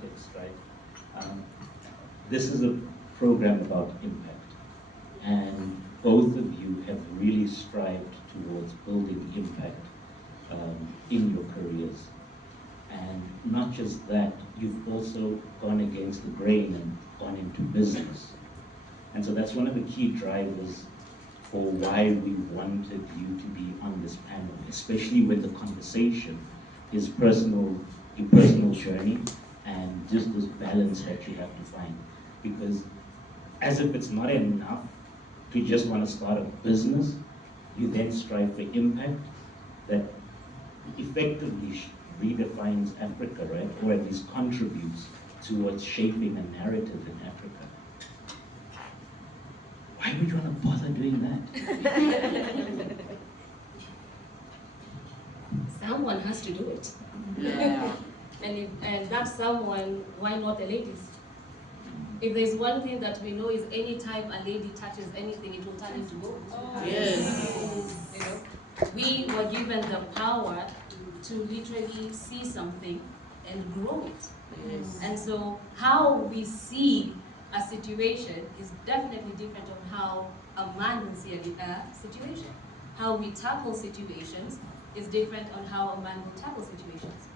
context, right? This is a program about impact, and both of you have really strived towards building impact in your careers. And not just that, you've also gone against the grain and gone into business. And so that's one of the key drivers for why we wanted you to be on this panel, especially when the conversation is personal, your personal journey, and just this balance that you have to find. Because as if it's not enough to just want to start a business, you then strive for impact that effectively redefines Africa, right? Or at least contributes towards shaping a narrative in Africa. Why would you want to bother doing that? Someone has to do it. Yeah. and that someone, why not the ladies? If there's one thing that we know is anytime a lady touches anything, it will turn into gold. Oh. Yes. You know, we were given the power to literally see something and grow it. Yes. And so how we see a situation is definitely different on how a man will see a situation. How we tackle situations is different on how a man will tackle situations.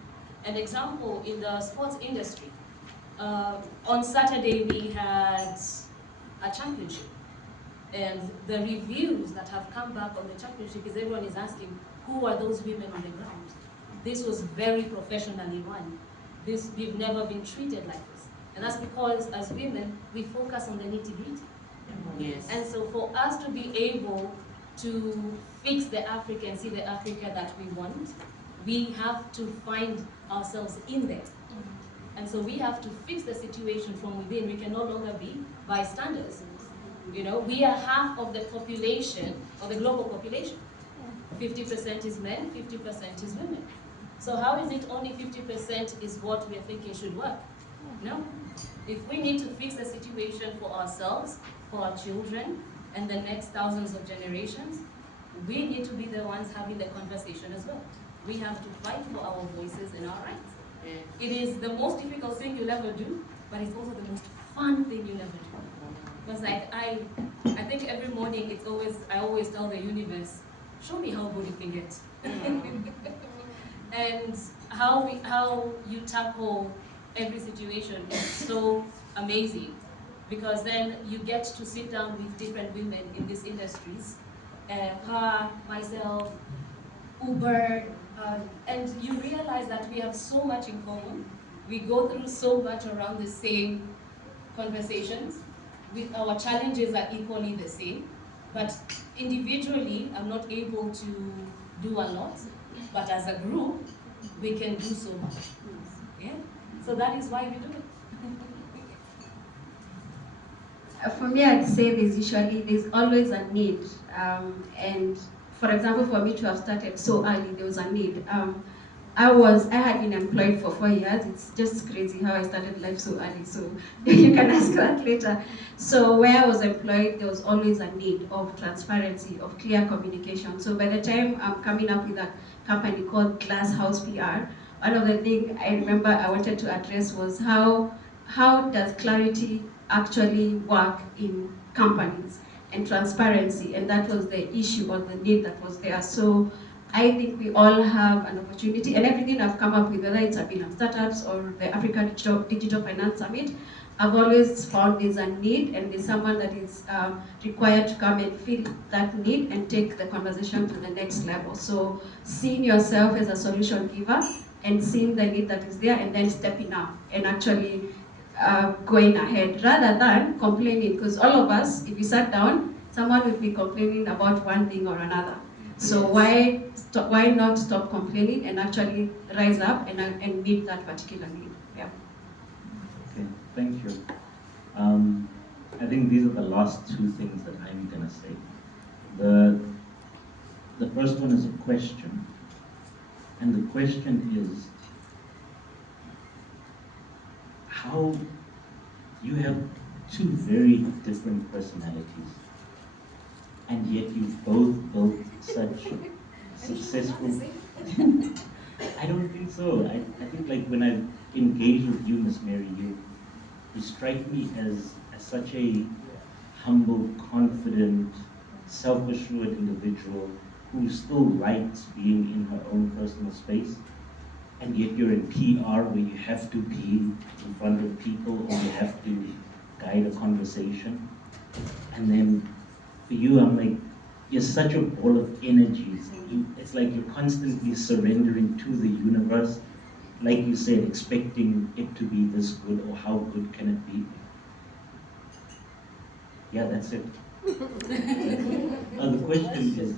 An example, in the sports industry, on Saturday we had a championship, and the reviews that have come back on the championship is everyone is asking, who are those women on the ground? This was very professionally run. We've never been treated like this. And that's because as women, we focus on the nitty-gritty. Yes. And so for us to be able to fix the Africa and see the Africa that we want, we have to find ourselves in there. And so we have to fix the situation from within. We can no longer be bystanders. You know, we are half of the population, of the global population. 50% is men, 50% is women. So how is it only 50% is what we are thinking should work? No. If we need to fix the situation for ourselves, for our children, and the next thousands of generations, we need to be the ones having the conversation as well. We have to fight for our voices and our rights. It is the most difficult thing you'll ever do, but it's also the most fun thing you'll ever do. Because like I think every morning I always tell the universe, show me how good it can get. And how you tackle every situation is so amazing, because then you get to sit down with different women in these industries, her, myself, Uber, and you realize that we have so much in common. We go through so much around the same conversations. Our challenges are equally the same, but individually, I'm not able to do a lot, but as a group, we can do so much. Yeah? So that is why we do it. For me, I'd say there's always a need, and for example, for me to have started so early, there was a need. I had been employed for 4 years. It's just crazy how I started life so early, so you can ask that later. So where I was employed, there was always a need of transparency, of clear communication. So by the time I'm coming up with a company called Glass House PR, one of the things I remember I wanted to address was how does clarity actually work in companies, and transparency, and that was the issue or the need that was there. So I think we all have an opportunity, and everything I've come up with, whether it's been on startups or the African Digital Finance Summit, I've always found there's a need, and there's someone that is required to come and fill that need and take the conversation to the next level. So seeing yourself as a solution giver and seeing the need that is there, and then stepping up and actually going ahead rather than complaining, because all of us, if we sat down, someone would be complaining about one thing or another. So why not stop complaining and actually rise up and meet that particular need? Yeah. Okay, thank you. I think these are the last two things that I'm gonna say. The first one is a question, and the question is, how you have two very different personalities, and yet you've both built such successful. I don't think so. I think like when I've engage with you, Miss Mary, you strike me as such a humble, confident, self-assured individual who still likes being in her own personal space, and yet you're in PR where you have to be in front of people or you have to guide a conversation. And then for you, I'm like, you're such a ball of energy. It's like you're constantly surrendering to the universe, like you said, expecting it to be this good, or how good can it be? Yeah, that's it. The question is,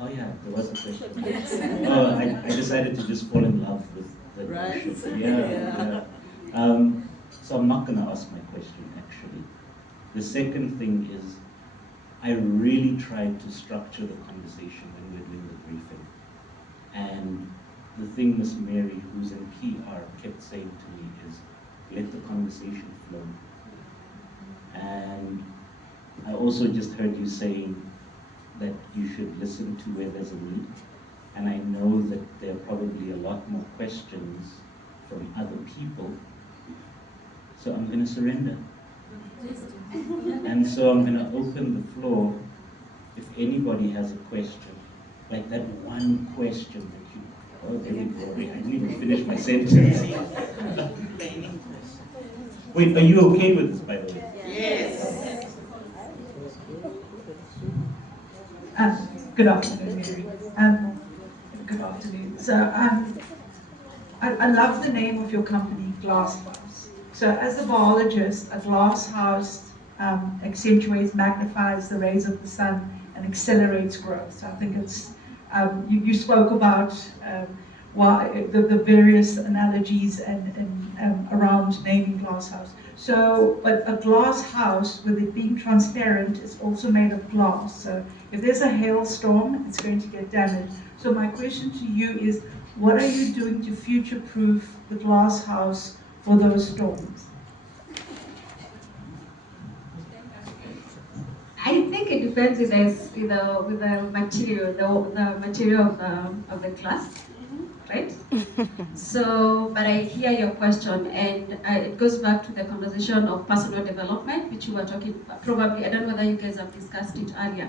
oh yeah, there was a question. Oh, I decided to just fall in love with the Right. notion. Yeah. So I'm not going to ask my question, actually. The second thing is, I really tried to structure the conversation when we were doing the briefing. And the thing Miss Mary, who's in PR, kept saying to me is, let the conversation flow. And I also just heard you saying that you should listen to where there's a need. And I know that there are probably a lot more questions from other people. So I'm going to surrender. And so I'm going to open the floor. If anybody has a question, like that one question that you, oh, there we go. I didn't even finish my sentence. Wait, are you okay with this, by the way? Yes. Good afternoon, Mary. Good afternoon. So I love the name of your company, Glasshouse. So as a biologist, a glasshouse accentuates, magnifies the rays of the sun and accelerates growth. So I think it's, you spoke about why the various analogies and around naming glasshouse. So, but a glass house, with it being transparent, is also made of glass. So if there's a hailstorm, it's going to get damaged. So my question to you is, what are you doing to future-proof the glass house for those storms? I think it depends with the material, the material of the glass, right? So, but I hear your question, and it goes back to the conversation of personal development, which you were talking about. Probably, I don't know whether you guys have discussed it earlier.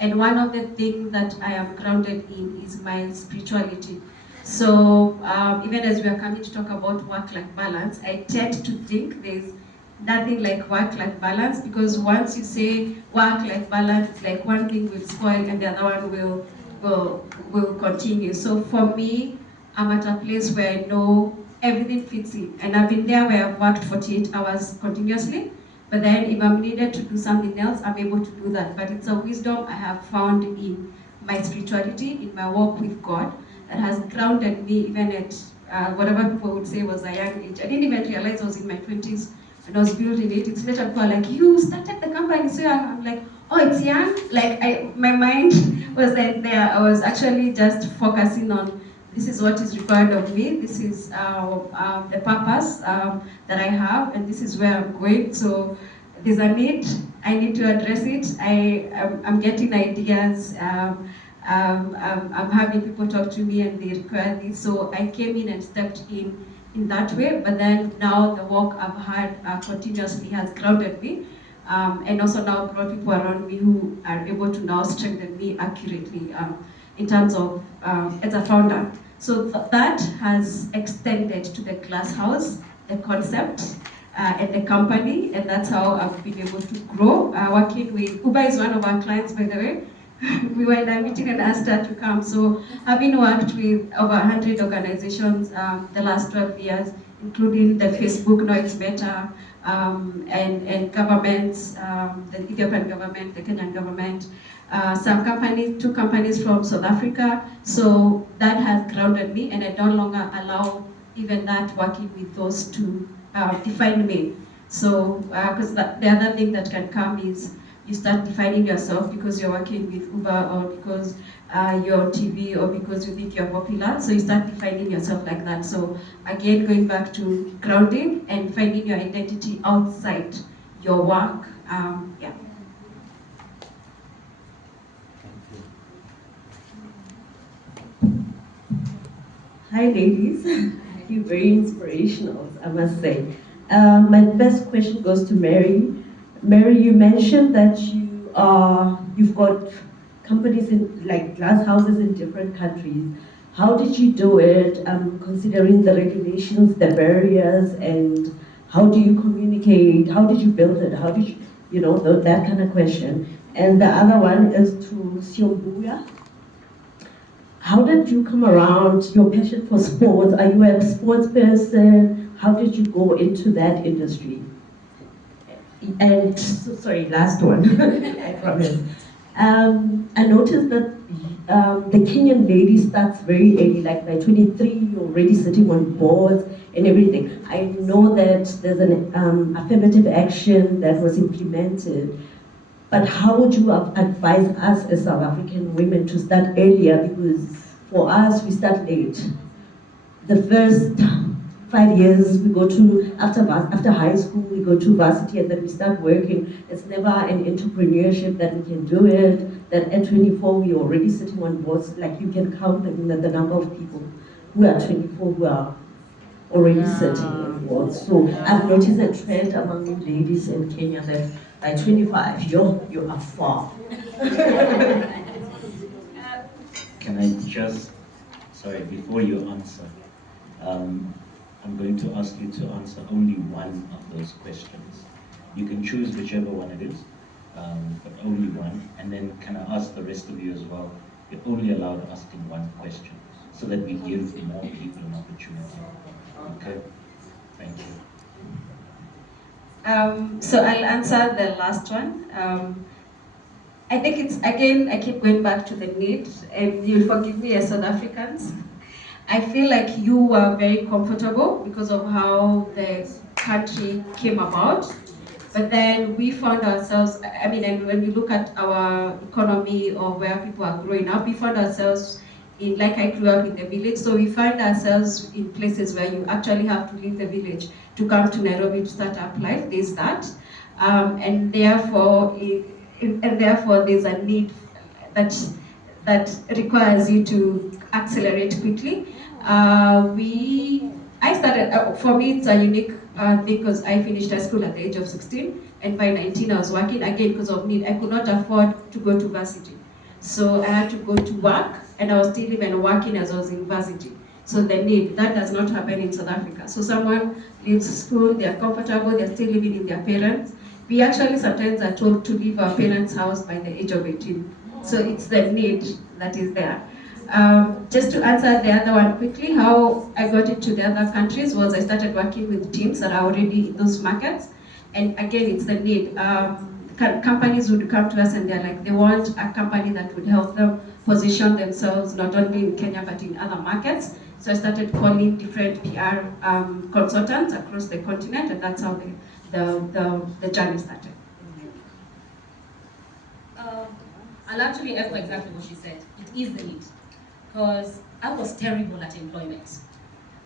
And one of the things that I am grounded in is my spirituality. So even as we are coming to talk about work-life balance, I tend to think there's nothing like work-life balance, because once you say work-life balance, it's like one thing will spoil and the other one will continue. So for me, I'm at a place where I know everything fits in, and I've been there where I've worked 48 hours continuously. But then if I'm needed to do something else, I'm able to do that. But it's a wisdom I have found in my spirituality, in my walk with God, that has grounded me even at whatever people would say was a young age. I didn't even realize I was in my 20s when I was building it. It's later people are like, you started the company so young. I'm like, oh, it's young? Like, my mind was like there. I was actually just focusing on, this is what is required of me, this is the purpose that I have, and this is where I'm going. So there's a need, I need to address it. I'm getting ideas, I'm having people talk to me and they require this. So I came in and stepped in that way, but then now the work I've had continuously has grounded me, and also now brought people around me who are able to now strengthen me accurately in terms of as a founder. So that has extended to the glass house, the concept, and the company, and that's how I've been able to grow. Working with Uber is one of our clients, by the way. We were in a meeting and asked her to come. So having worked with over 100 organizations the last 12 years, including the Facebook, Know It's Better, and governments, the Ethiopian government, the Kenyan government, some companies, 2 companies from South Africa. So that has grounded me, and I no longer allow even that working with those to define me. So, because the other thing that can come is you start defining yourself because you're working with Uber, or because you're on TV, or because you think you're popular. So you start defining yourself like that. So again, going back to grounding and finding your identity outside your work. Yeah. Hi ladies. actually very inspirational, I must say. My first question goes to Mary. Mary, you mentioned that you've got companies in like glass houses in different countries. How did you do it, considering the regulations, the barriers, and how do you communicate? How did you build it? How did you, that kind of question. And the other one is to Siombuya. How did you come around your passion for sports? Are you a sports person? How did you go into that industry? And sorry, last one, I promise. I noticed that the Kenyan lady starts very early, like by 23, you're already sitting on boards and everything. I know that there's an affirmative action that was implemented, but how would you advise us as South African women to start earlier? Because for us, we start late. The first 5 years we go to, after high school, we go to varsity and then we start working. It's never an entrepreneurship that we can do it, that at 24 we're already sitting on boards, like you can count the number of people who are 24 who are already sitting on boards. So I've noticed a trend among ladies in Kenya that by 25, you are far. Can I just, sorry, before you answer, I'm going to ask you to answer only one of those questions. You can choose whichever one it is, but only one. And then can I ask the rest of you as well? You're only allowed asking one question so that we give more people an opportunity. Okay? Thank you. So I'll answer the last one. I think it's, again, I keep going back to the need, and you'll forgive me as South Africans. I feel like you were very comfortable because of how the country came about. But then we found ourselves, I mean, and when we look at our economy or where people are growing up, we found ourselves in, like I grew up in the village, so we find ourselves in places where you actually have to leave the village to come to Nairobi to start up life. There's that. And therefore there's a need that requires you to accelerate quickly. For me, it's a unique thing because I finished high school at the age of 16, and by 19 I was working, again because of need. I could not afford to go to varsity. So I had to go to work, and I was still even working as I was in varsity. So the need, that does not happen in South Africa. So someone leaves school, they're comfortable, they're still living in their parents. We actually sometimes are told to leave our parents' house by the age of 18. So it's the need that is there. Just to answer the other one quickly, how I got into the other countries was I started working with teams that are already in those markets. And again, it's the need. Companies would come to us and they're like, they want a company that would help them position themselves not only in Kenya but in other markets. So I started calling different PR consultants across the continent, and that's how the journey started. I'll actually echo exactly what she said. It is the need. Because I was terrible at employment.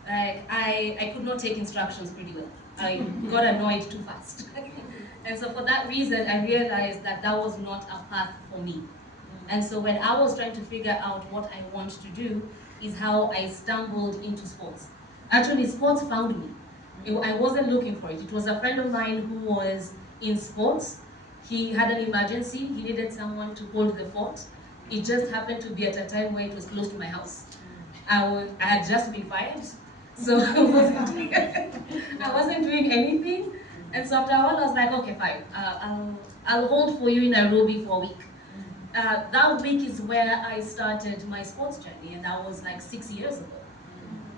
I could not take instructions pretty well. I got annoyed too fast. And so for that reason, I realized that that was not a path for me. And so when I was trying to figure out what I want to do, is how I stumbled into sports. Actually, sports found me. I wasn't looking for it. It was a friend of mine who was in sports. He had an emergency. He needed someone to hold the fort. It just happened to be at a time where it was close to my house. I had just been fired, so I wasn't doing anything. And so after a while, I was like, okay, fine. I'll hold for you in Nairobi for a week. That week is where I started my sports journey, and that was like 6 years ago.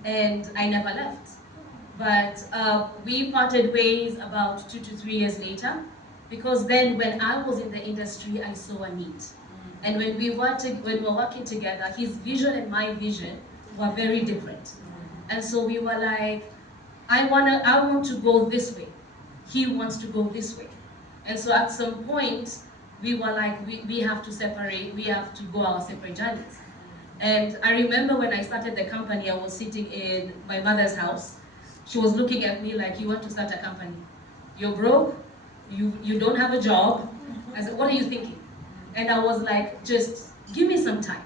And I never left. But we parted ways about 2 to 3 years later, because then when I was in the industry, I saw a need. And when we were working together, his vision and my vision were very different. And so we were like, I want to go this way. He wants to go this way. And so at some point, we were like, we have to separate, we have to go our separate journeys. And I remember when I started the company, I was sitting in my mother's house. She was looking at me like, you want to start a company? You're broke, you don't have a job. I said, what are you thinking? And I was like, just give me some time.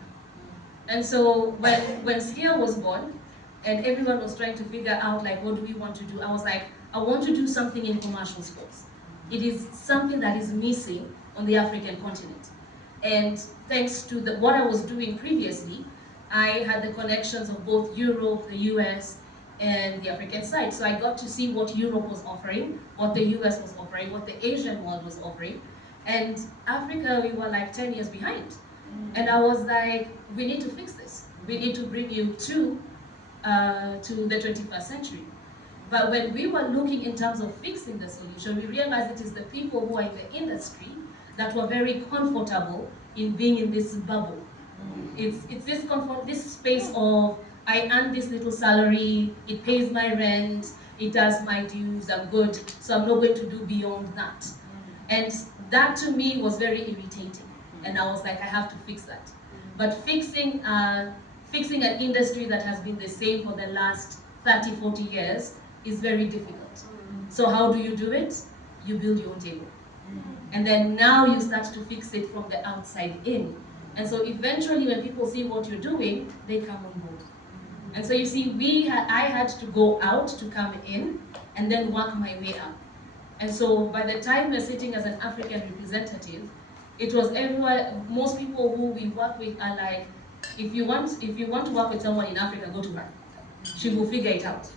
And so when Sia was born, and everyone was trying to figure out like, what do we want to do? I was like, I want to do something in commercial sports. It is something that is missing on the African continent. And thanks to what I was doing previously, I had the connections of both Europe, the US, and the African side. So I got to see what Europe was offering, what the US was offering, what the Asian world was offering. And Africa, we were like 10 years behind. And I was like, we need to fix this. We need to bring you to the 21st century. But when we were looking in terms of fixing the solution, we realized it is the people who are in the industry that were very comfortable in being in this bubble. It's this this space of, I earn this little salary, it pays my rent, it does my dues, I'm good, so I'm not going to do beyond that. And that to me was very irritating. And I was like, I have to fix that. But fixing an industry that has been the same for the last 30, 40 years is very difficult. So how do you do it? You build your own table. And then now you start to fix it from the outside in. And so eventually when people see what you're doing, they come on board. And so you see, I had to go out to come in and then work my way up. And so by the time we're sitting as an African representative, it was everyone, most people who we work with are like, if you want to work with someone in Africa, go to her. She will figure it out.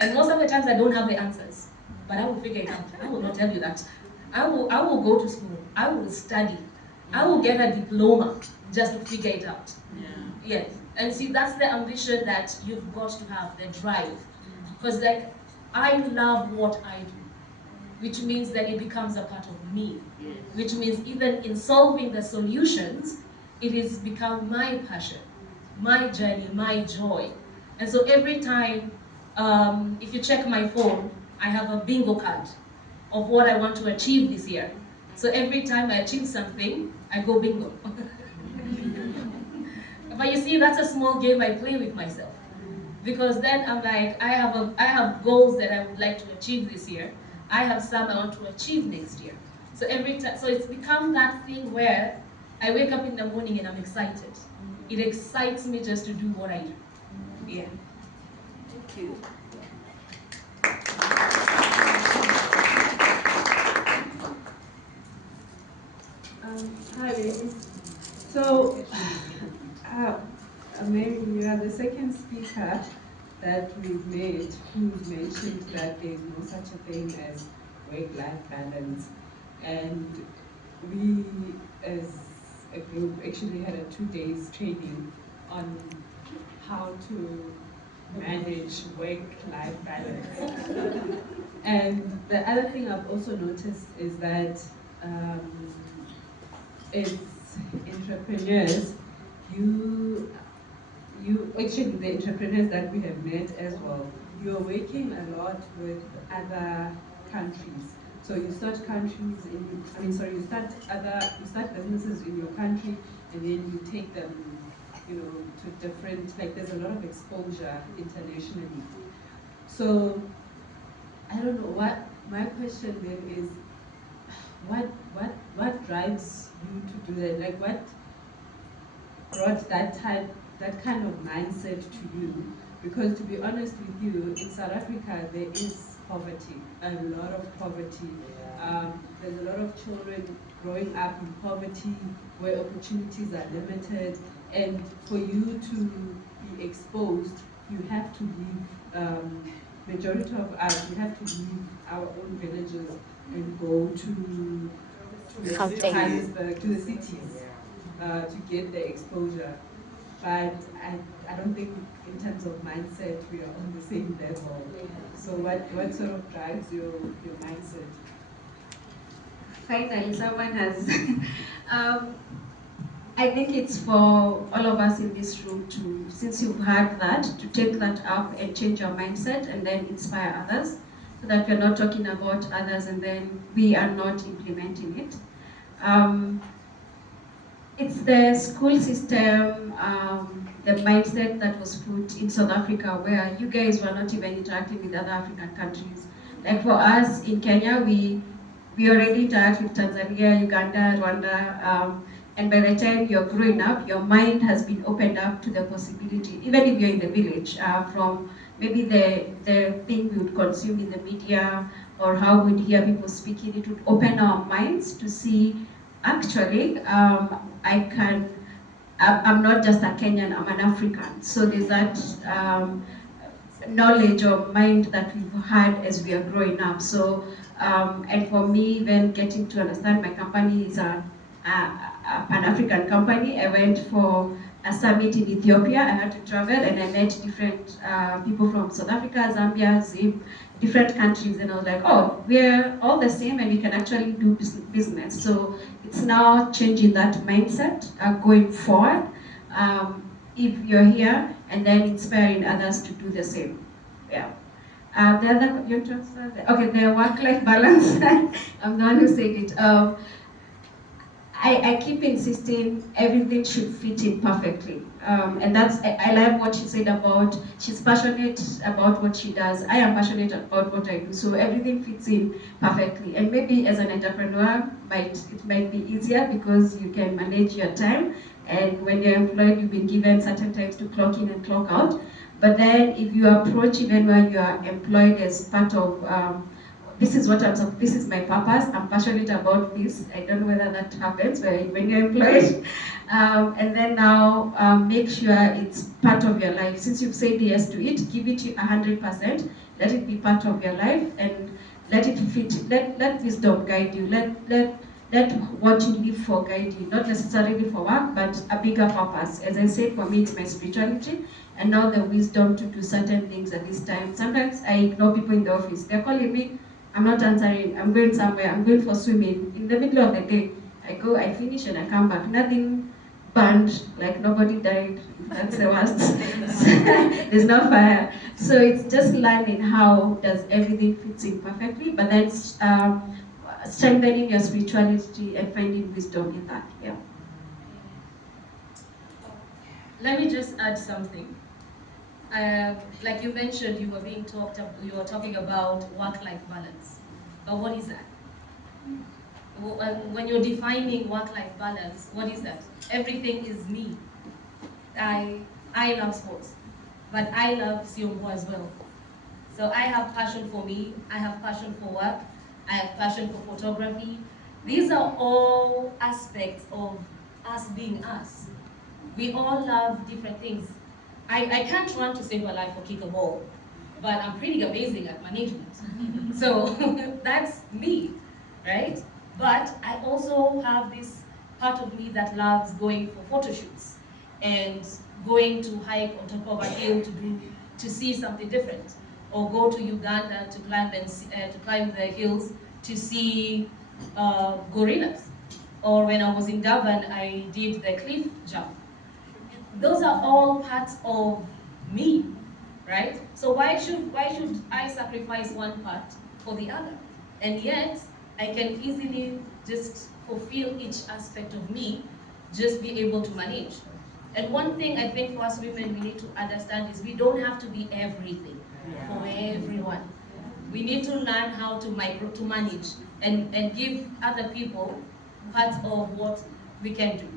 And most of the times I don't have the answers, but I will figure it out. I will not tell you that. I will go to school. I will study. I will get a diploma just to figure it out. Yes. And see, that's the ambition that you've got to have, the drive. Because like, I love what I do, which means that it becomes a part of me. Which means even in solving the solutions, it has become my passion, my journey, my joy. And so every time, if you check my phone, I have a bingo card of what I want to achieve this year. So every time I achieve something, I go bingo. But you see, that's a small game I play with myself. Because then I'm like, I have goals that I would like to achieve this year. I have some I want to achieve next year. So every time, so it's become that thing where I wake up in the morning and I'm excited. It excites me just to do what I do. Yeah. Thank you. Hi, ladies. So, Mary, you are the second speaker that we've made who's mentioned that there's no such a thing as work-life balance. And we, as a group, actually had a 2 days training on how to manage work-life balance. And the other thing I've also noticed is that as entrepreneurs, you actually, the entrepreneurs that we have met as well, you're working a lot with other countries. So you start you start businesses in your country, and then you take them, to different, like there's a lot of exposure internationally. So I don't know, what my question then is, what drives you to do that? Like, what brought that kind of mindset to you? Because to be honest with you, in South Africa there is poverty, a lot of poverty. There's a lot of children growing up in poverty where opportunities are limited, and for you to be exposed, you have to leave. Majority of us, we have to leave our own villages and go to Johannesburg, to the cities, to get the exposure. But I don't think in terms of mindset we are on the same level. So what sort of drives your mindset? Finally, someone has. I think it's for all of us in this room to, since you've heard that, to take that up and change your mindset and then inspire others, so that we're not talking about others and then we are not implementing it. It's the school system, the mindset that was put in South Africa, where you guys were not even interacting with other African countries. Like for us in Kenya, we already interact with Tanzania, Uganda, Rwanda. And by the time you're growing up, your mind has been opened up to the possibility, even if you're in the village, from maybe the thing we would consume in the media or how we'd hear people speaking, it would open our minds to see, actually, I'm not just a Kenyan, I'm an African. So there's that knowledge or mind that we've had as we are growing up. So, and for me, even getting to understand my company is a Pan-African company. I went for a summit in Ethiopia. I had to travel and I met different people from South Africa, Zambia, Zim, different countries, and I was like, oh, we're all the same and we can actually do business. So it's now changing that mindset going forward. If you're here, and then inspiring others to do the same. Yeah. The other, you transfer okay, the work-life balance. I'm the one who said it. I keep insisting everything should fit in perfectly. And that's, I like what she said about, she's passionate about what she does. I am passionate about what I do. So everything fits in perfectly. And maybe as an entrepreneur, it might be easier because you can manage your time. And when you're employed, you've been given certain times to clock in and clock out. But then if you approach even when you are employed as part of, this is my purpose, I'm passionate about this. I don't know whether that happens when you're employed. And then now make sure it's part of your life. Since you've said yes to it, give it 100%, let it be part of your life and let it fit, let wisdom guide you, let what you live for guide you, not necessarily for work, but a bigger purpose. As I said, for me, it's my spirituality, and now the wisdom to do certain things at this time. Sometimes I ignore people in the office. They're calling me, I'm not answering, I'm going somewhere, I'm going for swimming. In the middle of the day, I go, I finish, and I come back. Nothing burned, like nobody died. That's the worst. There's no fire. So it's just learning how does everything fit in perfectly, but then strengthening your spirituality and finding wisdom in that. Yeah. Let me just add something. Like you mentioned, you were talking about work-life balance. But what is that? When you're defining work-life balance, what is that? Everything is me. I love sports, but I love Siombo as well. So I have passion for me, I have passion for work, I have passion for photography. These are all aspects of us being us. We all love different things. I can't run to save a life or kick a ball, but I'm pretty amazing at management. So that's me, right? But I also have this part of me that loves going for photo shoots and going to hike on top of a hill to see something different, or go to Uganda to climb the hills to see gorillas. Or when I was in Durban, I did the cliff jump. Those are all parts of me, right? So why should I sacrifice one part for the other? And yet, I can easily just fulfill each aspect of me, just be able to manage. And one thing I think for us women we need to understand is we don't have to be everything for everyone. We need to learn how to manage and give other people parts of what we can do.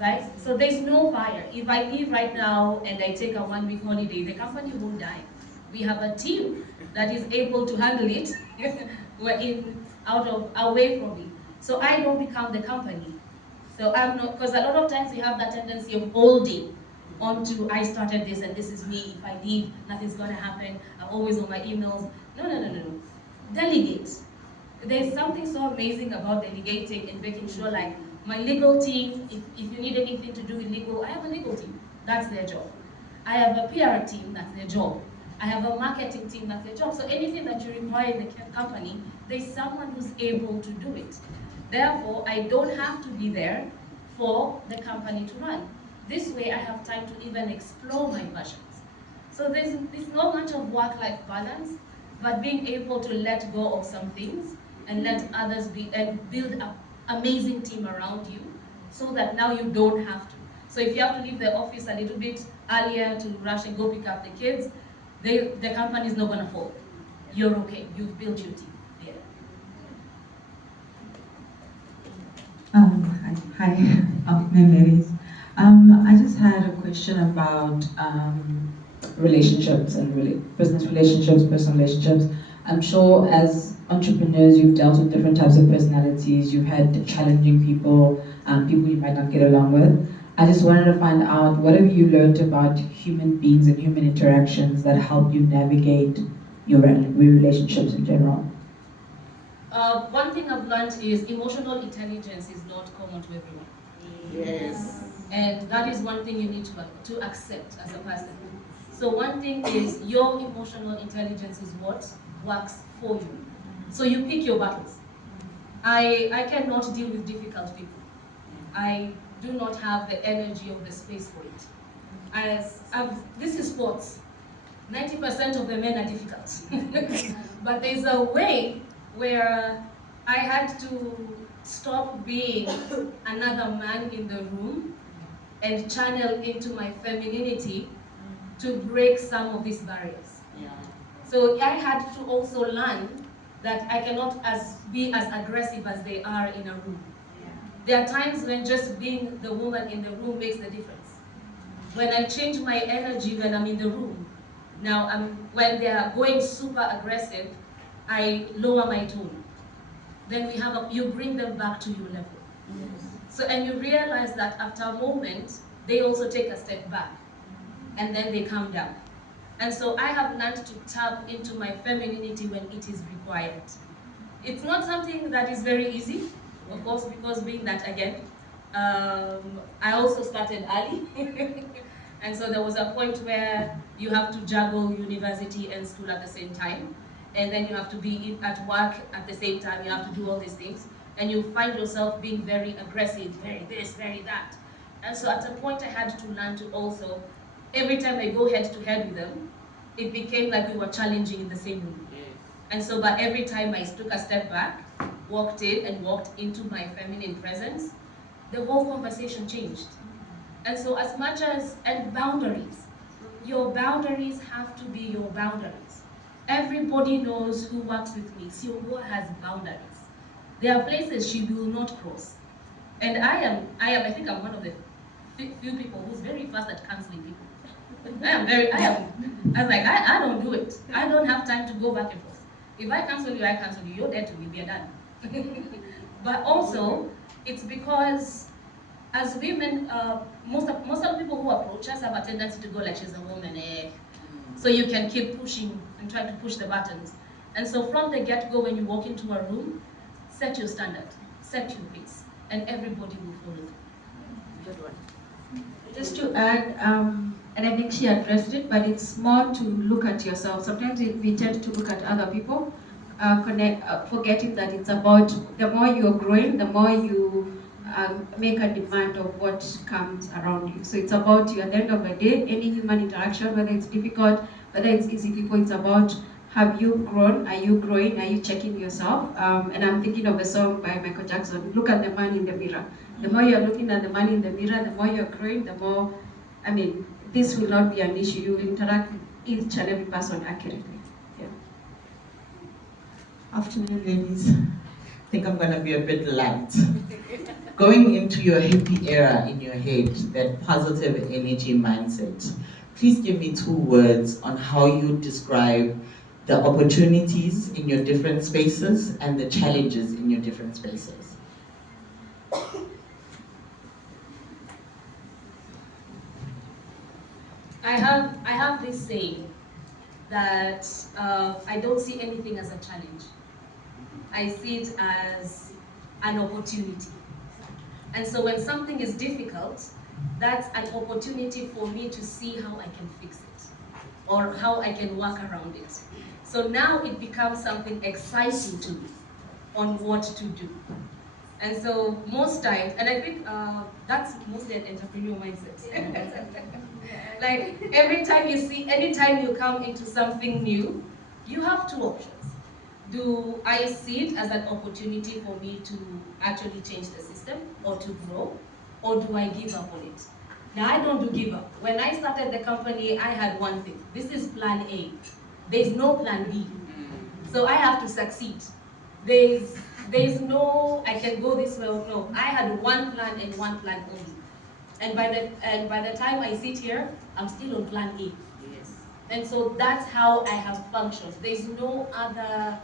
Right? So there's no fire. If I leave right now and I take a 1 week holiday, the company won't die. We have a team that is able to handle it. We're away from me. So I don't become the company. So I'm not, because a lot of times we have that tendency of holding onto I started this and this is me. If I leave, nothing's gonna happen. I'm always on my emails. No. Delegate. There's something so amazing about delegating and making sure, like, my legal team, if you need anything to do with legal, I have a legal team, that's their job. I have a PR team, that's their job. I have a marketing team, that's their job. So anything that you require in the company, there's someone who's able to do it. Therefore, I don't have to be there for the company to run. This way, I have time to even explore my passions. So there's not much of work-life balance, but being able to let go of some things and let others be, and build an amazing team around you, so that now you don't have to. So if you have to leave the office a little bit earlier to rush and go pick up the kids, the company is not going to fall. You're okay. You've built your team. Yeah. Hi, Marys. I just had a question about relationships and business relationships, personal relationships. I'm sure as entrepreneurs, you've dealt with different types of personalities. You've had challenging people, people you might not get along with. I just wanted to find out, what have you learned about human beings and human interactions that help you navigate your relationships in general? One thing I've learned is emotional intelligence is not common to everyone. Yes. And that is one thing you need to accept as a person. So one thing is your emotional intelligence is what works for you. So you pick your battles. I cannot deal with difficult people. I do not have the energy or the space for it. This is sports. 90% of the men are difficult. But there's a way where I had to stop being another man in the room and channel into my femininity to break some of these barriers. Yeah. So I had to also learn that I cannot be as aggressive as they are in a room. There are times when just being the woman in the room makes the difference. When I change my energy when I'm in the room, now when they are going super aggressive, I lower my tone. Then you bring them back to your level. So, and you realize that after a moment, they also take a step back, and then they calm down. And so I have learned to tap into my femininity when it is required. It's not something that is very easy, of course, because being that again, I also started early. And so there was a point where you have to juggle university and school at the same time. And then you have to be at work at the same time, you have to do all these things. And you find yourself being very aggressive, very this, very that. And so at a point I had to learn to also, every time I go head to head with them, it became like we were challenging in the same room. And so, but every time I took a step back, walked in and walked into my feminine presence, the whole conversation changed. And so as much as, and boundaries, your boundaries have to be your boundaries. Everybody knows who works with me. Siongo has boundaries. There are places she will not cross. And I think I'm one of the few people who's very fast at canceling people. I don't do it. I don't have time to go back and forth. If I cancel you, I cancel you. You're dead to me, we are done. But also, it's because as women, most of the people who approach us have a tendency to go like she's a woman, eh? So you can keep pushing and try to push the buttons. And so from the get-go, when you walk into a room, set your standard, set your pace, and everybody will follow through. Good one. Just to add, and I think she addressed it, but it's more to look at yourself. Sometimes we tend to look at other people, forgetting that it's about, the more you're growing, the more you make a demand of what comes around you. So it's about you at the end of the day, any human interaction, whether it's difficult, whether it's easy people, it's about, have you grown? Are you growing? Are you checking yourself? And I'm thinking of a song by Michael Jackson, Look at the Man in the Mirror. The more you're looking at the man in the mirror, the more you're growing, the more, this will not be an issue. You will interact with each and every person accurately. Yeah. Afternoon, ladies. I think I'm going to be a bit light. Going into your hippie era in your head, that positive energy mindset, please give me 2 words on how you describe the opportunities in your different spaces and the challenges in your different spaces. I have this saying that I don't see anything as a challenge. I see it as an opportunity. And so when something is difficult, that's an opportunity for me to see how I can fix it or how I can work around it. So now it becomes something exciting to me on what to do. And so most times, and I think that's mostly an entrepreneurial mindset. Like anytime you come into something new, you have 2 options. Do I see it as an opportunity for me to actually change the system or to grow, or do I give up on it? Now I don't do give up. When I started the company, I had one thing. This is plan A. There's no plan B. So I have to succeed. There's There's no, I can go this way or no. I had one plan and one plan only. And by the time I sit here, I'm still on plan A. Yes. And so that's how I have functioned. There's no other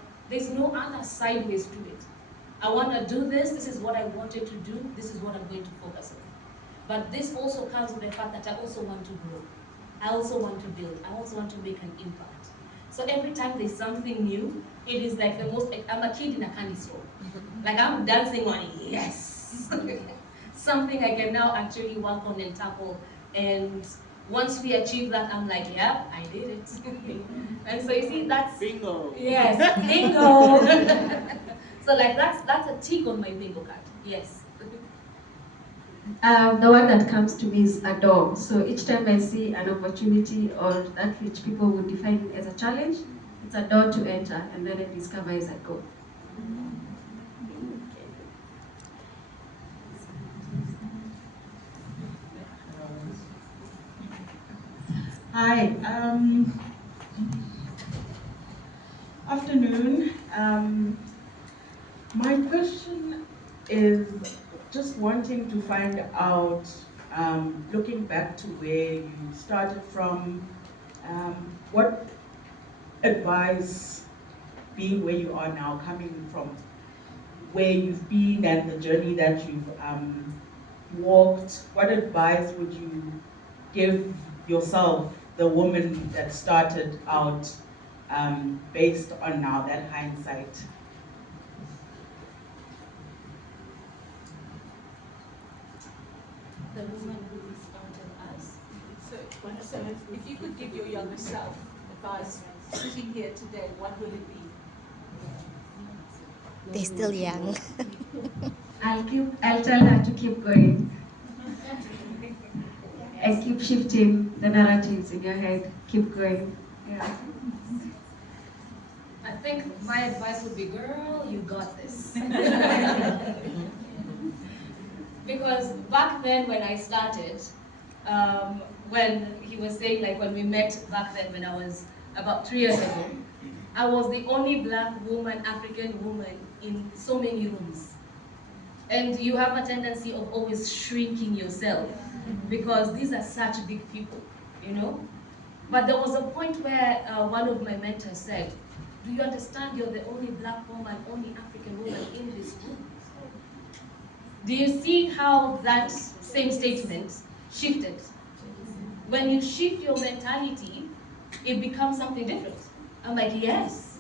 sideways to it. I want to do this, this is what I wanted to do, this is what I'm going to focus on. But this also comes with the fact that I also want to grow. I also want to build. I also want to make an impact. So every time there's something new, it is like the most, I'm a kid in a candy store. Like I'm dancing on, yes. Something I can now actually work on and tackle. And once we achieve that, I'm like, yeah, I did it. And so you see, that's Bingo. Yes, bingo. So like that's a tick on my bingo card. Yes. The one that comes to me is a door. So each time I see an opportunity or that which people would define as a challenge, it's a door to enter, and then I discover as I go. Hi, afternoon. My question is just wanting to find out, looking back to where you started from, what advice, being where you are now, coming from where you've been and the journey that you've walked, what advice would you give yourself, the woman that started out, based on now that hindsight? The woman who started us. So if you could give your younger self advice sitting here today, what would it be? They're still young. I'll tell her to keep going. And keep shifting the narratives in your head. Keep going. Yeah. I think my advice would be, girl, you got this. Because back then when I started, when he was saying, like when we met back then when I was about 3 years ago, I was the only black woman, African woman in so many rooms. And you have a tendency of always shrinking yourself because these are such big people, you know? But there was a point where one of my mentors said, do you understand you're the only black woman, only African woman in this room? Do you see how that same statement shifted? When you shift your mentality, it becomes something different. I'm like, yes,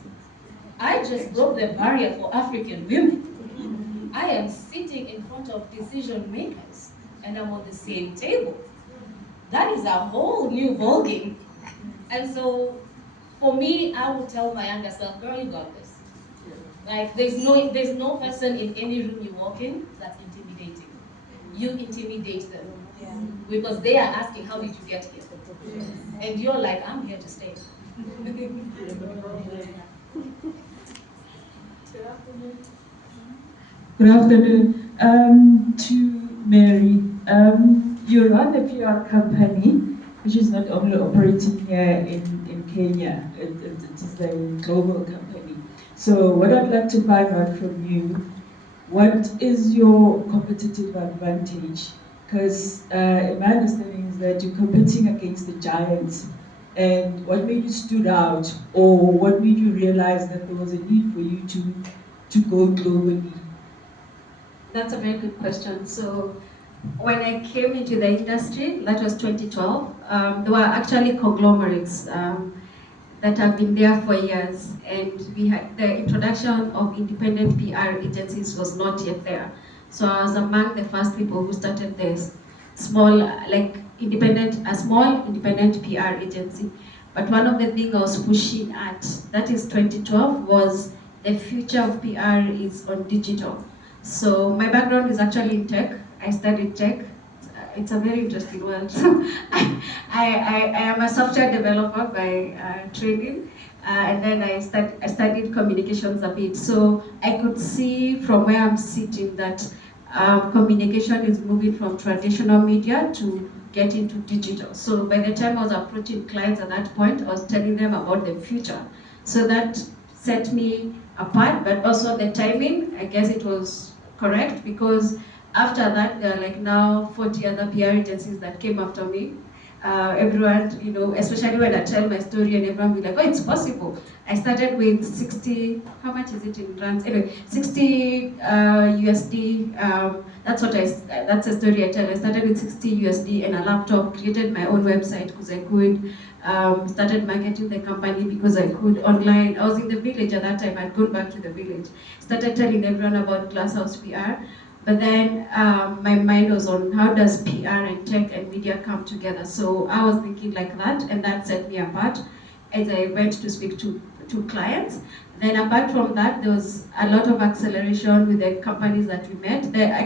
I just broke the barrier for African women. I am sitting in front of decision makers and I'm on the same table. That is a whole new ballgame. And so for me, I would tell my younger self, girl, you got this. Like there's no person in any room you walk in that's intimidating. You intimidate them. Yeah. Because they are asking, how did you get here? And you're like, I'm here to stay. Good afternoon. To Mary, you run a PR company which is not only operating here in Kenya, it is a global company. So what I'd like to find out from you, what is your competitive advantage? Because my understanding is that you're competing against the giants. And what made you stood out, or what made you realize that there was a need for you to go globally? That's a very good question. So when I came into the industry, that was 2012, there were actually conglomerates that have been there for years, and we had the introduction of independent PR agencies was not yet there. So I was among the first people who started this small, a small independent PR agency. But one of the things I was pushing at, that is 2012, was the future of PR is on digital. So my background is actually in tech. I studied tech. It's a very interesting world. I am a software developer by training, and then I studied communications a bit. So I could see from where I'm sitting that communication is moving from traditional media to get into digital. So by the time I was approaching clients at that point, I was telling them about the future. So that set me apart, but also the timing, I guess it was correct, because after that, there are like now 40 other PR agencies that came after me. Everyone, you know, especially when I tell my story and everyone will be like, oh, it's possible. I started with 60, how much is it in rands? Anyway, 60 USD, that's a story I tell. I started with 60 USD and a laptop, created my own website because I could, started marketing the company because I could online. I was in the village at that time, I'd gone back to the village. Started telling everyone about Glasshouse PR. But then my mind was on how does PR and tech and media come together. So I was thinking like that, and that set me apart as I went to speak to clients. Then apart from that, there was a lot of acceleration with the companies that we met. I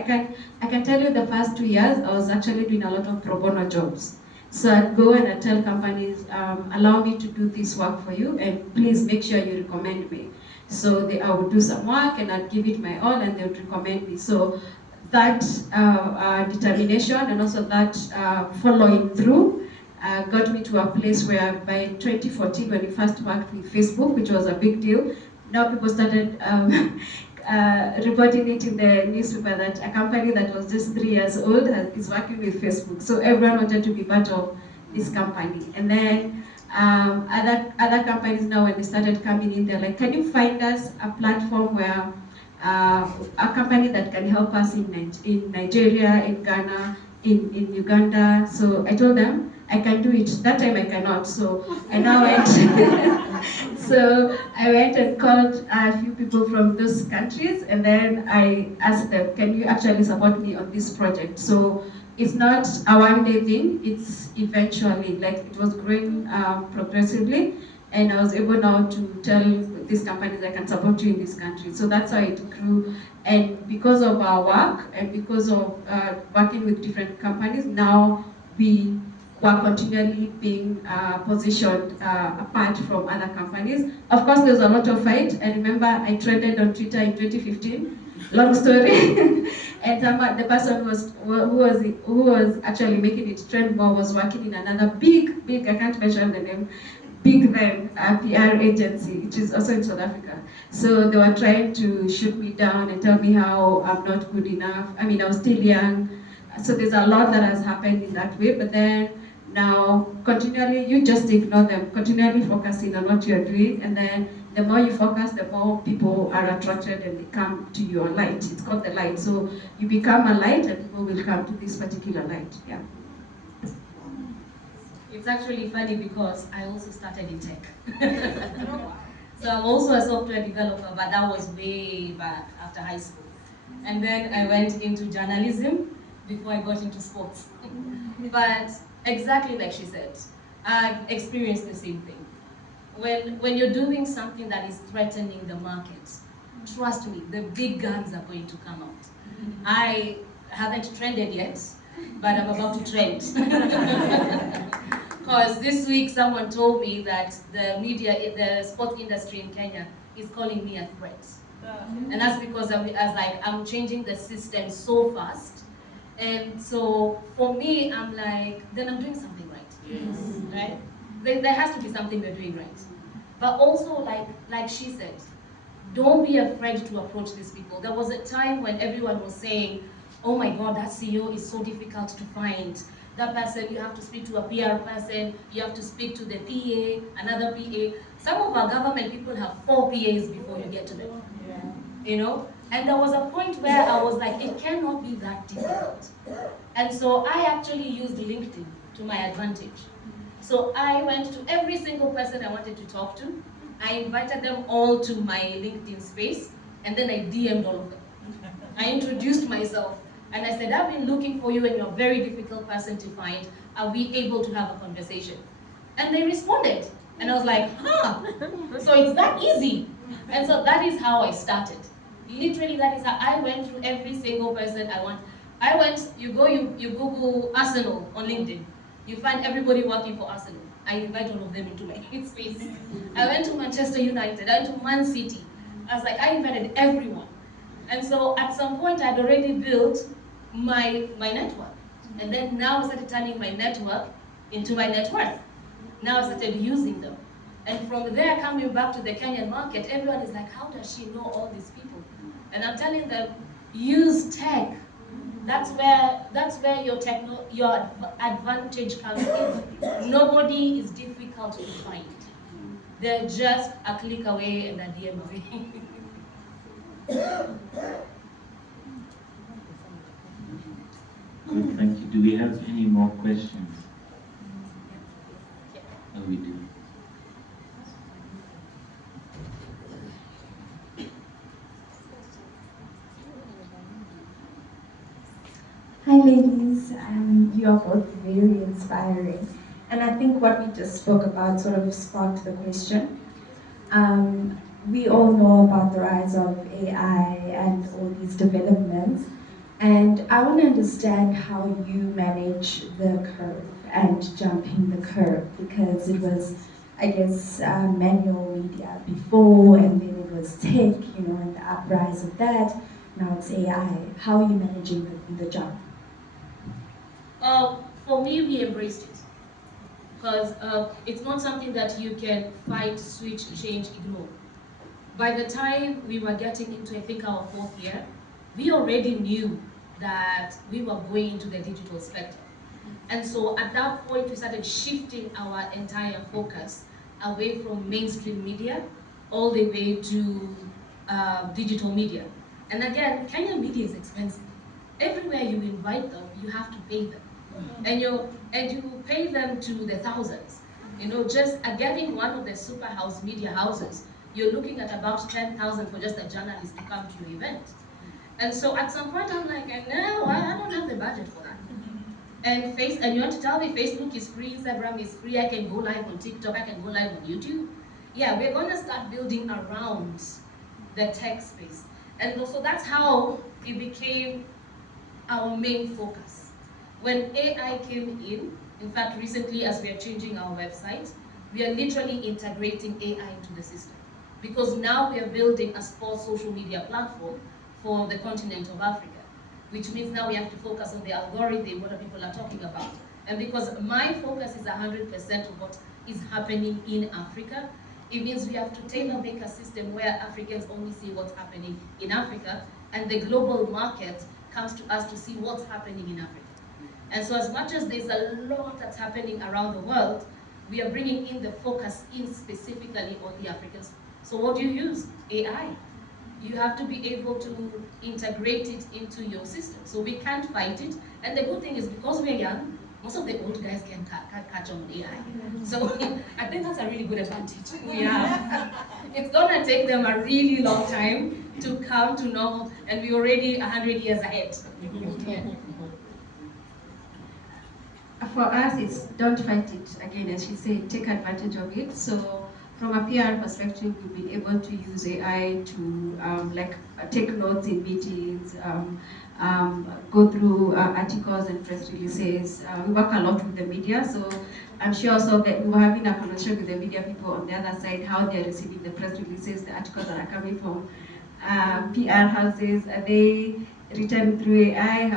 can tell you the first 2 years, I was actually doing a lot of pro bono jobs. So I'd go and I'd tell companies, allow me to do this work for you, and please make sure you recommend me. So I would do some work and I'd give it my all and they would recommend me. So that determination and also that following through got me to a place where by 2014, when we first worked with Facebook, which was a big deal, now people started reporting it in the newspaper that a company that was just 3 years old is working with Facebook. So everyone wanted to be part of this company. And then other companies now, when they started coming in, they're like, can you find us a platform where a company that can help us in Nigeria, in Ghana, in Uganda. So I told them I can do it. That time I cannot. So I now went. So I went and called a few people from those countries, and then I asked them, can you actually support me on this project? So it's not a one-day thing, it's eventually, like it was growing progressively, and I was able now to tell these companies I can support you in this country. So that's how it grew, and because of our work, and because of working with different companies, now we were continually being positioned apart from other companies. Of course, there's a lot of fight. I remember I trended on Twitter in 2015. Long story. And the person who was actually making it trend more was working in another big, I can't mention the name, big then PR agency, which is also in South Africa. So they were trying to shoot me down and tell me how I'm not good enough. I mean, I was still young. So there's a lot that has happened in that way, but then now continually, you just ignore them, continually focusing on what you're doing, and then the more you focus, the more people are attracted and they come to your light. It's called the light. So you become a light and people will come to this particular light. Yeah. It's actually funny because I also started in tech. So I'm also a software developer, but that was way back after high school. And then I went into journalism before I got into sports. But exactly like she said, I've experienced the same thing. When you're doing something that is threatening the market, trust me, the big guns are going to come out. I haven't trended yet, but I'm about to trend. Because this week someone told me that the sports industry in Kenya is calling me a threat. And that's because I'm changing the system so fast. And so for me, I'm like, then I'm doing something right. Yes. Right? There has to be something we're doing right. But also, like she said, don't be afraid to approach these people. There was a time when everyone was saying, oh my God, that CEO is so difficult to find. That person, you have to speak to a PR person, you have to speak to the PA, another PA. Some of our government people have 4 PAs before you get to them. Yeah. You know? And there was a point where I was like, it cannot be that difficult. And so I actually used LinkedIn to my advantage. So I went to every single person I wanted to talk to. I invited them all to my LinkedIn space, and then I DM'd all of them. I introduced myself, and I said, I've been looking for you, and you're a very difficult person to find. Are we able to have a conversation? And they responded. And I was like, huh, so it's that easy. And so that is how I started. Literally, that is how I went through every single person I want. You Google Arsenal on LinkedIn. You find everybody working for Arsenal. I invite all of them into my space. I went to Manchester United, I went to Man City. I was like, I invited everyone. And so at some point, I'd already built my network. And then now I started turning my network into my net worth. Now I started using them. And from there, coming back to the Kenyan market, everyone is like, how does she know all these people? And I'm telling them, use tech. That's where your advantage comes in. Nobody is difficult to find. They're just a click away and a DM away. Good, thank you. Do we have any more questions? Oh, we do. Hi ladies, you are both very inspiring. And I think what we just spoke about sort of sparked the question. We all know about the rise of AI and all these developments. And I want to understand how you manage the curve and jumping the curve, because it was, I guess, manual media before, and then it was tech, and the uprise of that. Now it's AI. How are you managing the jump? For me, we embraced it. Because it's not something that you can fight, switch, change, ignore. By the time we were getting into, I think, our 4th year, we already knew that we were going into the digital spectrum. And so at that point, we started shifting our entire focus away from mainstream media all the way to digital media. And again, Kenyan media is expensive. Everywhere you invite them, you have to pay them. And you pay them to the thousands. Just getting one of the super house media houses, you're looking at about 10,000 for just a journalist to come to your event. And so at some point I'm like, no, I don't have the budget for that. And you want to tell me Facebook is free, Instagram is free, I can go live on TikTok, I can go live on YouTube? Yeah, we're gonna start building around the tech space. And so that's how it became our main focus. When AI came in fact, recently as we are changing our website, we are literally integrating AI into the system. Because now we are building a sports social media platform for the continent of Africa, which means now we have to focus on the algorithm, what people are talking about. And because my focus is 100% of what is happening in Africa, it means we have to tailor make a system where Africans only see what's happening in Africa, and the global market comes to us to see what's happening in Africa. And so as much as there's a lot that's happening around the world, we are bringing in the focus in specifically on the Africans. So what do you use? AI. You have to be able to integrate it into your system. So we can't fight it. And the good thing is, because we're young, most of the old guys can catch on AI. So I think that's a really good advantage we have. It's gonna take them a really long time to come to know, and we're already 100 years ahead. Yeah. For us, it's don't fight it. Again, as she said, take advantage of it. So from a PR perspective, we've been able to use AI to take notes in meetings, go through articles and press releases. We work a lot with the media, so I'm sure also that we were having a conversation with the media people on the other side, how they're receiving the press releases, the articles that are coming from PR houses. Are they written through AI?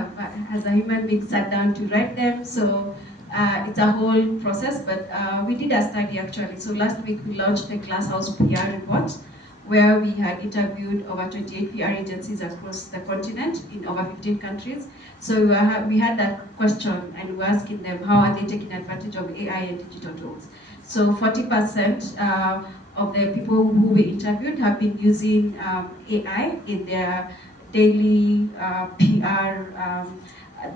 Has a human being sat down to write them? So it's a whole process, but we did a study actually. So last week we launched the Glasshouse PR report, where we had interviewed over 28 PR agencies across the continent in over 15 countries. So we had that question, and we're asking them, how are they taking advantage of AI and digital tools? So 40% of the people who we interviewed have been using AI in their daily PR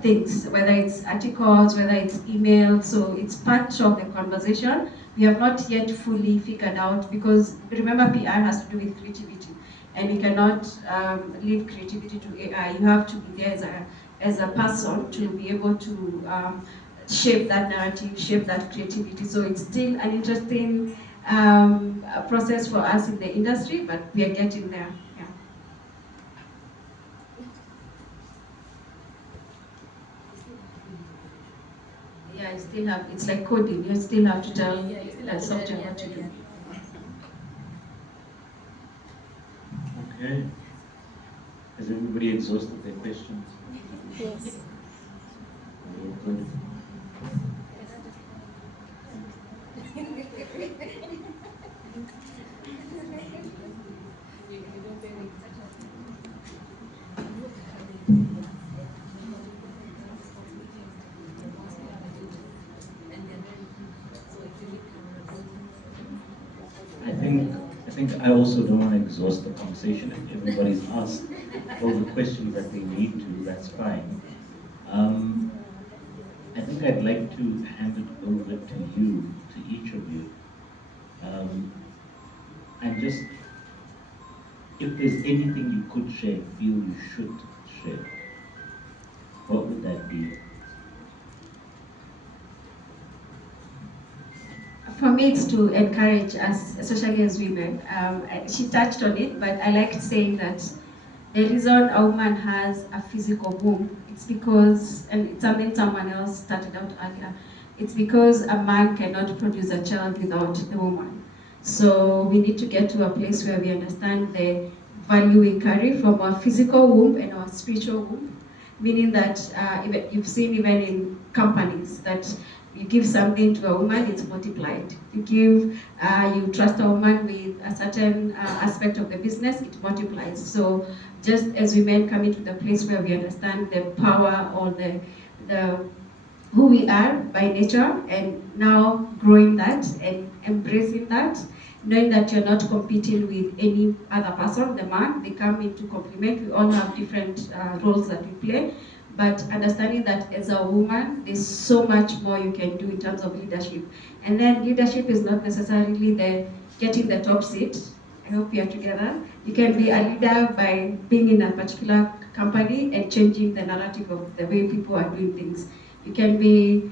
things, whether it's articles, whether it's emails. So it's part of the conversation. We have not yet fully figured out, because remember, PR has to do with creativity, and we cannot leave creativity to AI. You have to be there as a person to be able to shape that narrative, shape that creativity. So it's still an interesting process for us in the industry, but we are getting there. Yeah, you still have, it's like coding, you still have to tell the software what to do. Okay. Has everybody exhausted their questions? Yes. Good. I think I also don't want to exhaust the conversation. If everybody's asked all the questions that they need to, that's fine. Um, I think I'd like to hand it over to you, to each of you. And just, if there's anything you could share, feel you should share, what would that be? For me, it's to encourage us, especially as women. She touched on it, but I liked saying that the reason a woman has a physical womb, it's because, and it's something someone else started out earlier, it's because a man cannot produce a child without the woman. So we need to get to a place where we understand the value we carry from our physical womb and our spiritual womb, meaning that even, you've seen even in companies that you give something to a woman, it's multiplied. You trust a woman with a certain aspect of the business, it multiplies. So just as women coming to the place where we understand the power or the who we are by nature, and now growing that and embracing that, knowing that you're not competing with any other person, the man, they come in to complement. We all have different roles that we play, but understanding that as a woman, there's so much more you can do in terms of leadership. And then leadership is not necessarily the getting the top seat. I hope we are together. You can be a leader by being in a particular company and changing the narrative of the way people are doing things. You can be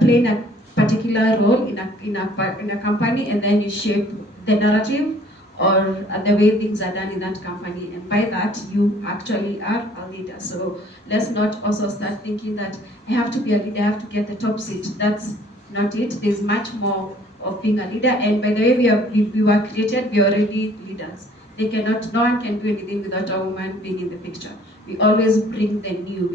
playing a particular role in a company, and then you shape the narrative or the way things are done in that company, and by that you actually are a leader. So let's not also start thinking that I have to be a leader, I have to get the top seat. That's not it. There's much more of being a leader, and by the way we were created, we are already leaders. No one can do anything without a woman being in the picture. We always bring the new.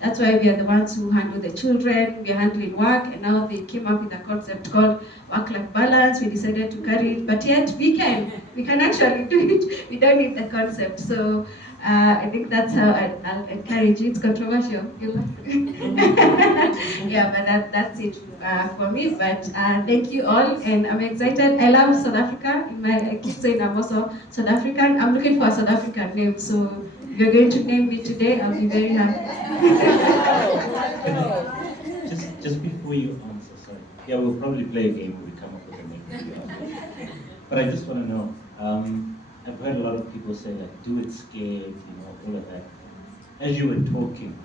That's why we are the ones who handle the children, we are handling work, and now they came up with a concept called work-life balance. We decided to carry it, but yet we can actually do it. We don't need the concept. So I think that's how I'll encourage you. It's controversial. Yeah, but that's it for me. But thank you all, and I'm excited. I love South Africa. I keep saying I'm also South African. I'm looking for a South African name, so if you're going to name me today, I'll be very happy. Just before you answer, sorry. Yeah, we'll probably play a game where we come up with a name. But I just want to know, I've heard a lot of people say, like, do it scared, all of that. As you were talking,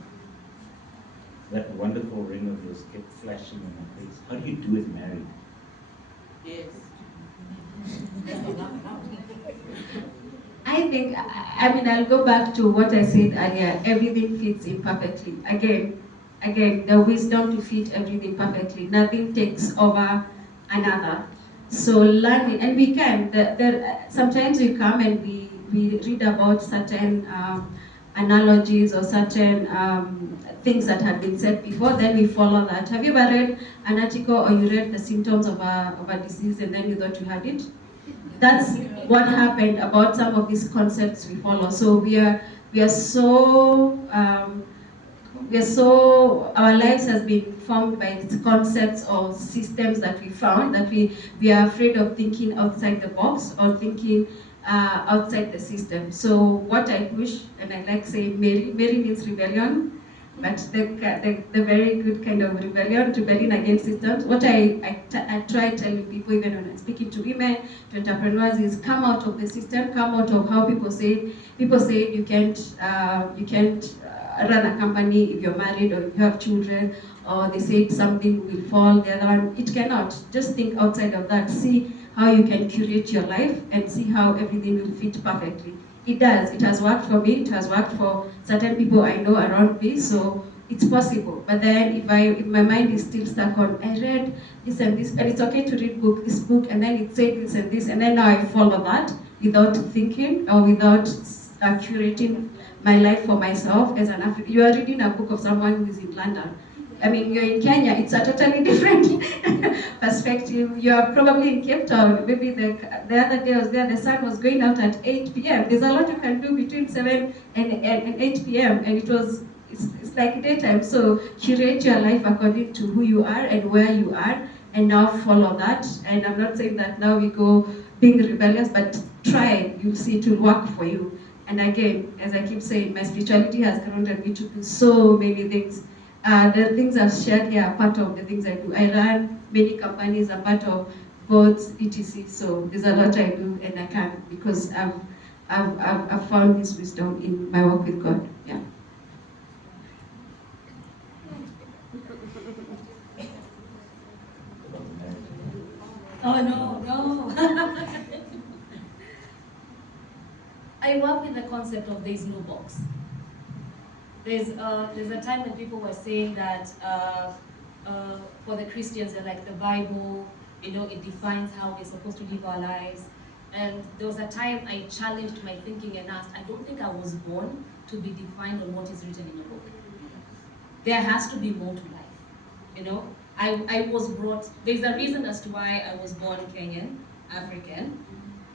that wonderful ring of yours kept flashing in my face. How do you do it married? Yes. I think, I'll go back to what I said earlier. Everything fits in perfectly. Again, the wisdom to fit everything perfectly. Nothing takes over another. So learning, and we can. Sometimes we come and we read about certain analogies or certain things that have been said before, then we follow that. Have you ever read an article or you read the symptoms of a disease and then you thought you had it? That's what happened about some of these concepts we follow. So we are so our lives has been formed by these concepts or systems that we found, that we are afraid of thinking outside the box or thinking outside the system. So what I push, and I like saying Mary means rebellion, but the very good kind of rebellion against systems. What I try telling people, even when I'm speaking to women, to entrepreneurs, is come out of the system, come out of how people say you can't run a company if you're married or if you have children, or they say something will fall, the other one, it cannot. Just think outside of that, see how you can curate your life and see how everything will fit perfectly. It does. It has worked for me. It has worked for certain people I know around me. So it's possible. But then if my mind is still stuck on, I read this and this, and it's okay to read this book, and then it said this and this, and then now I follow that without thinking or without curating my life for myself as an African. You are reading a book of someone who is in London. I mean, you're in Kenya, it's a totally different perspective. You are probably in Cape Town. Maybe the other day I was there, the sun was going out at 8 p.m. There's a lot you can do between 7 and 8 p.m. and it's like daytime. So curate your life according to who you are and where you are, and now follow that. And I'm not saying that now we go being rebellious, but try, you'll see it will work for you. And again, as I keep saying, my spirituality has grounded me to do so many things. The things I've shared here are part of the things I do. I run many companies, I'm part of boards, etc. So there's a lot I do, and I can because I've found this wisdom in my work with God. Yeah. Oh no. I work with the concept of there's no box. There's a time when people were saying that for the Christians, they're like the Bible, it defines how we're supposed to live our lives. And there was a time I challenged my thinking and asked, I don't think I was born to be defined on what is written in a book. There has to be more to life, I was brought, there's a reason as to why I was born Kenyan, African,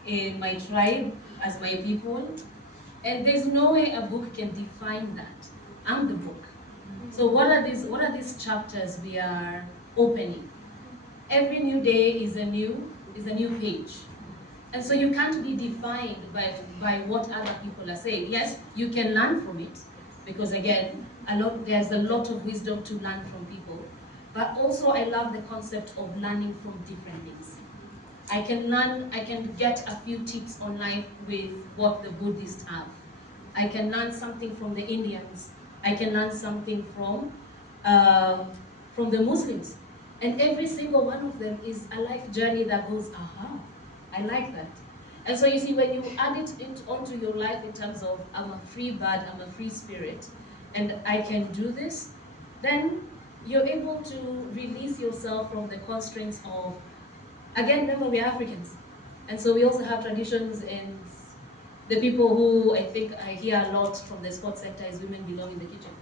in my tribe, as my people, and there's no way a book can define that. I'm the book. So what are these chapters we are opening? Every new day is a new page. And so you can't be defined by what other people are saying. Yes, you can learn from it, because again, there's a lot of wisdom to learn from people. But also I love the concept of learning from different things. I can get a few tips on life with what the Buddhists have. I can learn something from the Indians. I can learn something from the Muslims. And every single one of them is a life journey that goes, aha, I like that. And so you see, when you add it onto your life in terms of, I'm a free bird, I'm a free spirit, and I can do this, then you're able to release yourself from the constraints of, again, remember, we're Africans. And so we also have traditions, and the people who I think I hear a lot from the sports sector is women belong in the kitchen.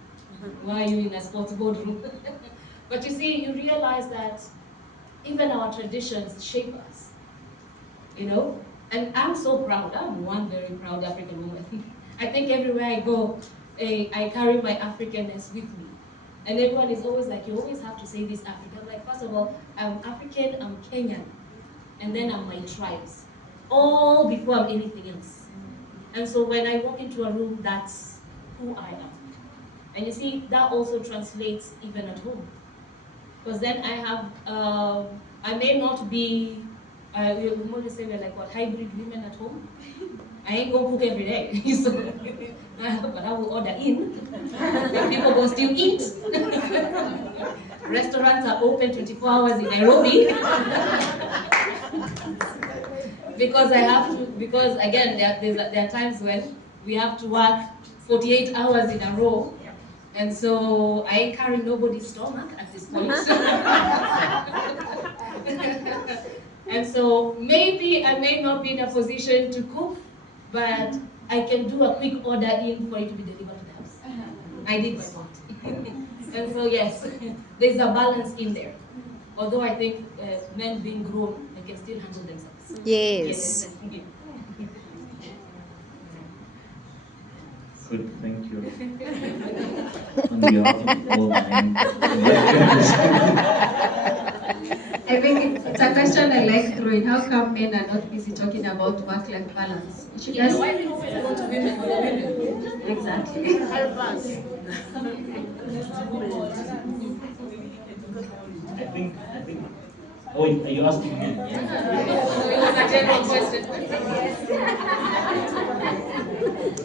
Why are you in a sports boardroom? But you see, you realize that even our traditions shape us, And I'm so proud. I'm one very proud African woman. I think everywhere I go, I carry my Africanness with me. And everyone is always like, you always have to say this African. I'm like, first of all, I'm African, I'm Kenyan, and then I'm my tribes. All before I'm anything else. And so when I walk into a room, that's who I am. And you see, that also translates even at home. Because then I have, I may not be, we always say we're like what, hybrid women at home. I ain't gonna cook every day, so, but I will order in. People will still eat. Restaurants are open 24 hours in Nairobi. Because I have to, because again, there are times when we have to work 48 hours in a row. And so I ain't carrying nobody's stomach at this point. And so maybe I may not be in a position to cook, but I can do a quick order in for it to be delivered to the house. I did my part. And so yes, there's a balance in there. Although I think men being grown, they can still handle themselves. Yes. Good, thank you. On behalf of all mine. I think it's a question I like throwing. How come men are not busy talking about work-life balance? Why do you always go to women for the women? Exactly. I think, oh, are you asking me? It was a general question.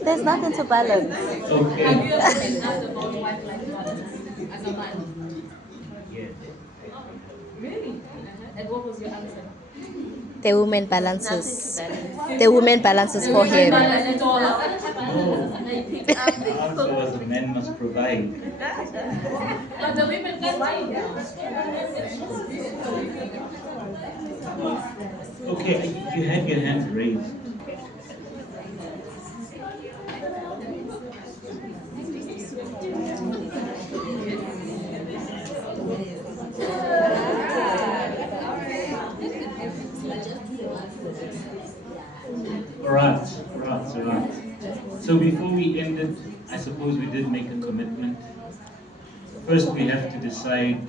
There's nothing to balance. Okay. Have you ever been asked about work-life balance as a man? Yes. Really? And what was your answer? The woman balances. The woman balances for him. Balance it all out. No. The answer was the men must provide. But the women can Okay, you had your hand raised. So before we end it, I suppose we did make a commitment. First, we have to decide